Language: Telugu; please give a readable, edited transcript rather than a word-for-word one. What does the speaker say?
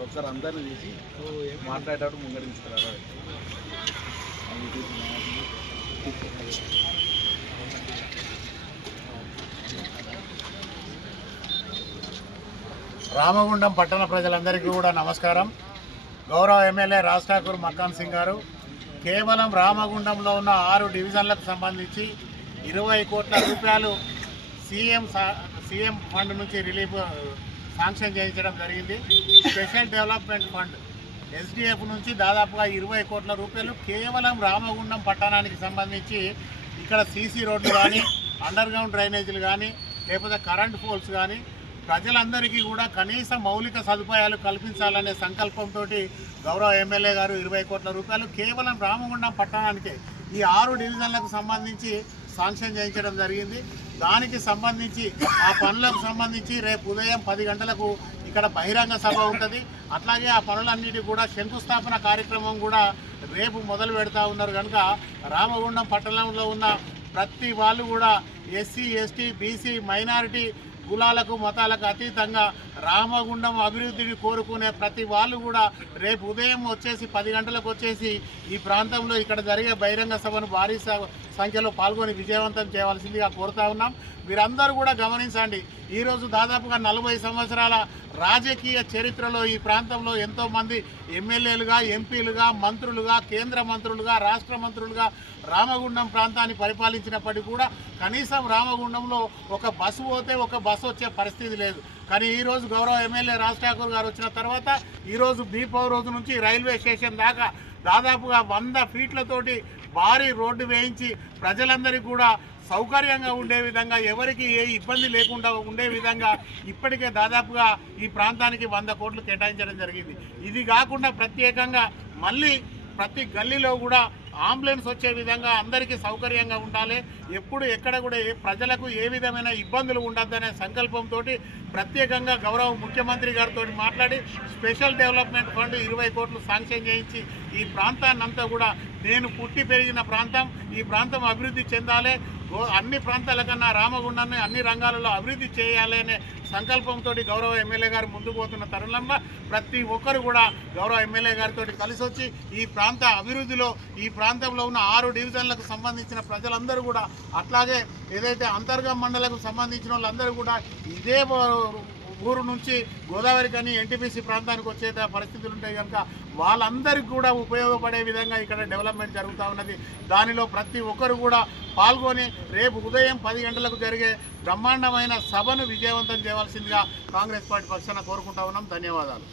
ఒకసారి అందరిని తీసి మాట్లాడేటప్పుడు ముంగడి తీసుకురారా. రామగుండం పట్టణ ప్రజలందరికీ కూడా నమస్కారం. గౌరవ ఎమ్మెల్యే రాజ్ ఠాకూర్ మక్కాన్ సింగ్ గారు కేవలం రామగుండంలో ఉన్న 6 డివిజన్లకు సంబంధించి 20 కోట్ల రూపాయలు సీఎం ఫండ్ నుంచి రిలీఫ్ శాంక్షన్ చేయించడం జరిగింది. స్పెషల్ డెవలప్మెంట్ ఫండ్ ఎస్డిఎఫ్ నుంచి దాదాపుగా 20 కోట్ల రూపాయలు కేవలం రామగుండం పట్టణానికి సంబంధించి ఇక్కడ సీసీ రోడ్లు కానీ, అండర్ గ్రౌండ్ డ్రైనేజీలు కానీ, లేకపోతే కరెంట్ పోల్స్ కానీ ప్రజలందరికీ కూడా కనీస మౌలిక సదుపాయాలు కల్పించాలనే సంకల్పంతో గౌరవ ఎమ్మెల్యే గారు 20 కోట్ల రూపాయలు కేవలం రామగుండం పట్టణానికి ఈ 6 డివిజన్లకు సంబంధించి శాంక్షన్ చేయించడం జరిగింది. దానికి సంబంధించి ఆ పనులకు సంబంధించి రేపు ఉదయం 10 గంటలకు ఇక్కడ బహిరంగ సభ ఉంటుంది. అట్లాగే ఆ పనులన్నిటి కూడా శంకుస్థాపన కార్యక్రమం కూడా రేపు మొదలు పెడతా ఉన్నారు. కనుక రామగుండం పట్టణంలో ఉన్న ప్రతి వాళ్ళు కూడా ఎస్సీ, ఎస్టీ, బీసీ, మైనారిటీ కులాలకు మతాలకు అతీతంగా రామగుండం అభివృద్ధిని కోరుకునే ప్రతి వాళ్ళు కూడా రేపు ఉదయం వచ్చేసి 10 గంటలకు వచ్చేసి ఈ ప్రాంతంలో ఇక్కడ జరిగే బహిరంగ సభను భారీ సంఖ్యలో పాల్గొని విజయవంతం చేయవలసిందిగా కోరుతా ఉన్నాం. మీరందరూ కూడా గమనించండి, ఈరోజు దాదాపుగా 40 సంవత్సరాల రాజకీయ చరిత్రలో ఈ ప్రాంతంలో ఎంతోమంది ఎమ్మెల్యేలుగా, ఎంపీలుగా, మంత్రులుగా, కేంద్ర మంత్రులుగా, రాష్ట్ర మంత్రులుగా రామగుండం ప్రాంతాన్ని పరిపాలించినప్పటికీ కూడా కనీసం రామగుండంలో ఒక బస్సు పోతే ఒక బస్సు వచ్చే పరిస్థితి లేదు. కానీ ఈరోజు గౌరవ ఎమ్మెల్యే రాజ్ ఠాకూర్ గారు వచ్చిన తర్వాత ఈరోజు బీపో రోజు నుంచి రైల్వే స్టేషన్ దాకా దాదాపుగా 100 ఫీట్లతోటి భారీ రోడ్డు వేయించి ప్రజలందరికీ కూడా సౌకర్యంగా ఉండే విధంగా, ఎవరికి ఏ ఇబ్బంది లేకుండా ఉండే విధంగా ఇప్పటికే దాదాపుగా ఈ ప్రాంతానికి 100 కోట్లు కేటాయించడం జరిగింది. ఇది కాకుండా ప్రత్యేకంగా మళ్ళీ ప్రతి గల్లీలో కూడా అంబులెన్స్ వచ్చే విధంగా అందరికీ సౌకర్యంగా ఉండాలి, ఎప్పుడు ఎక్కడ కూడా ప్రజలకు ఏ విధమైన ఇబ్బందులు ఉండద్దనే సంకల్పంతో ప్రత్యేకంగా గౌరవ ముఖ్యమంత్రి గారితో మాట్లాడి స్పెషల్ డెవలప్మెంట్ ఫండ్ 20 కోట్లు శాంక్షన్ చేయించి ఈ ప్రాంతాన్నంతా కూడా, నేను పుట్టి పెరిగిన ప్రాంతం, ఈ ప్రాంతం అభివృద్ధి చెందాలి, అన్ని ప్రాంతాల కన్నా రామగుండాన్ని అన్ని రంగాలలో అభివృద్ధి చేయాలి అనే సంకల్పంతో గౌరవ ఎమ్మెల్యే గారు ముందుకు పోతున్న తరుణంలో ప్రతి ఒక్కరు కూడా గౌరవ ఎమ్మెల్యే గారితో కలిసి వచ్చి ఈ ప్రాంత అభివృద్ధిలో, ఈ ప్రాంతంలో ఉన్న 6 డివిజన్లకు సంబంధించిన ప్రజలందరూ కూడా, అట్లాగే ఏదైతే అంతర్గం మండలకు సంబంధించిన వాళ్ళందరూ కూడా ఇదే ఊరు నుంచి గోదావరి కానీ ఎన్టీపీసీ ప్రాంతానికి వచ్చే పరిస్థితులు ఉంటాయి. కనుక వాళ్ళందరికీ కూడా ఉపయోగపడే విధంగా ఇక్కడ డెవలప్మెంట్ జరుగుతూ ఉన్నది. దానిలో ప్రతి ఒక్కరు కూడా పాల్గొని రేపు ఉదయం 10 గంటలకు జరిగే బ్రహ్మాండమైన సభను విజయవంతం చేయవలసిందిగా కాంగ్రెస్ పార్టీ పక్షాన కోరుకుంటా ఉన్నాం. ధన్యవాదాలు.